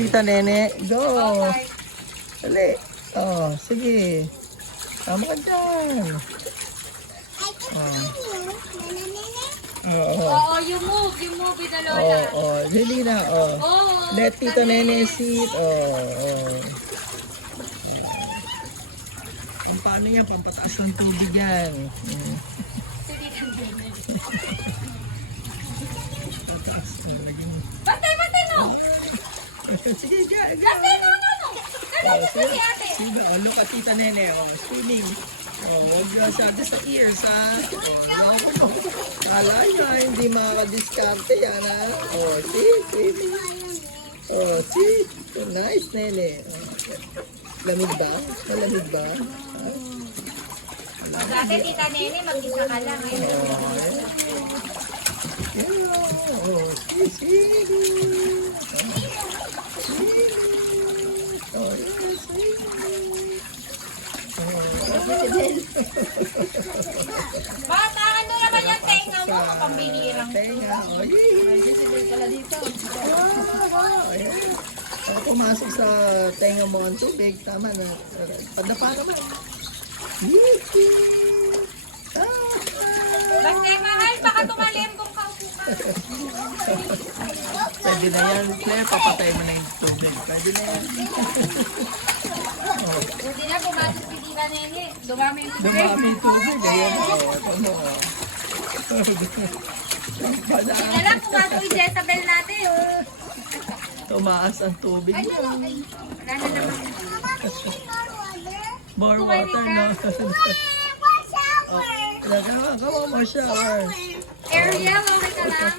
Tita Nene. Go. Dali. Oh, sige. Tama ka dyan. Oo, you move with the Lola. Dali na. Let Tita Nene sit. Paano yan? Pampataas ng tubig yan. Bantay no! Sige, dyan. Bantay no! Kasi ate. Sige, look at Tita Nene. Swimming. Huwag masyado sa ears, ha? Kala nyo, hindi makakadiskarte yan, ha? See? Swimming. See? Nice, Nene. Lamig ba? Malamig ba? Dati Tita Nene, mag-isa ka lang. Bata, ano naman yung tenga mo? Pambihirang tenga. Pala dito. Pumasok sa tenga mo ang tubig. Tama na. Padapa naman. Basta mahal, baka tumalim kung kaupo ka. Pwede na yan. Claire, papatay mo na yung tubig. Pwede na yan. Hindi na pumasok si Tita Nene. Dumami yung tubig. Dumami yung tubig. Ayan. Hindi na lang pumasok yung Jezabel natin. Tumaas ang tubig. Ay, wala na naman. More water, no? More shower. More shower. Ariel, okay ka lang?